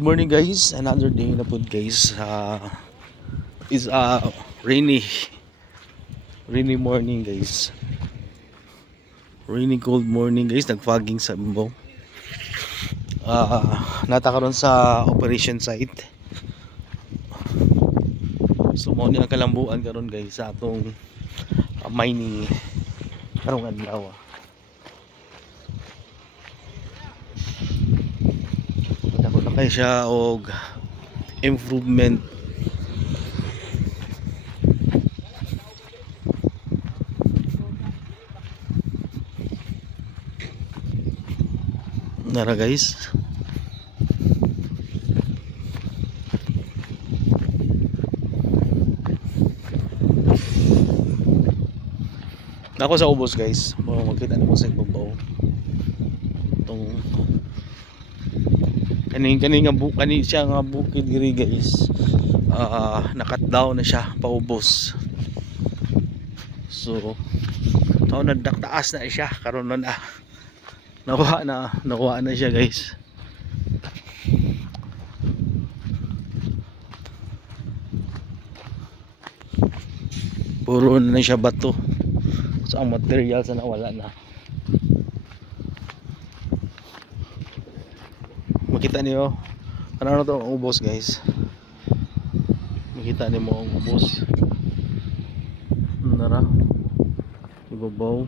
Good morning guys, another day na po guys. Is a rainy morning guys. Rainy cold morning guys, nagfogging sa Imbaw. Nata karon sa operation site. So mo ni ang kalambuan karon guys sa atong mining karong adlaw. Dako na kay siya og improvement. Nara guys. Nako sa ubos guys. Makita nimo sa ibabaw. Tong kaning kani siya nga bukid diri guys. Nakat down na siya paubos. So tao na daktaas na siya karon na nakuha na siya guys. Puro na siya bato. So ang material sa nawala na. Makita niyo ano to ang ubos guys. Makita niyo mo ang ubos. Nara ibabaw.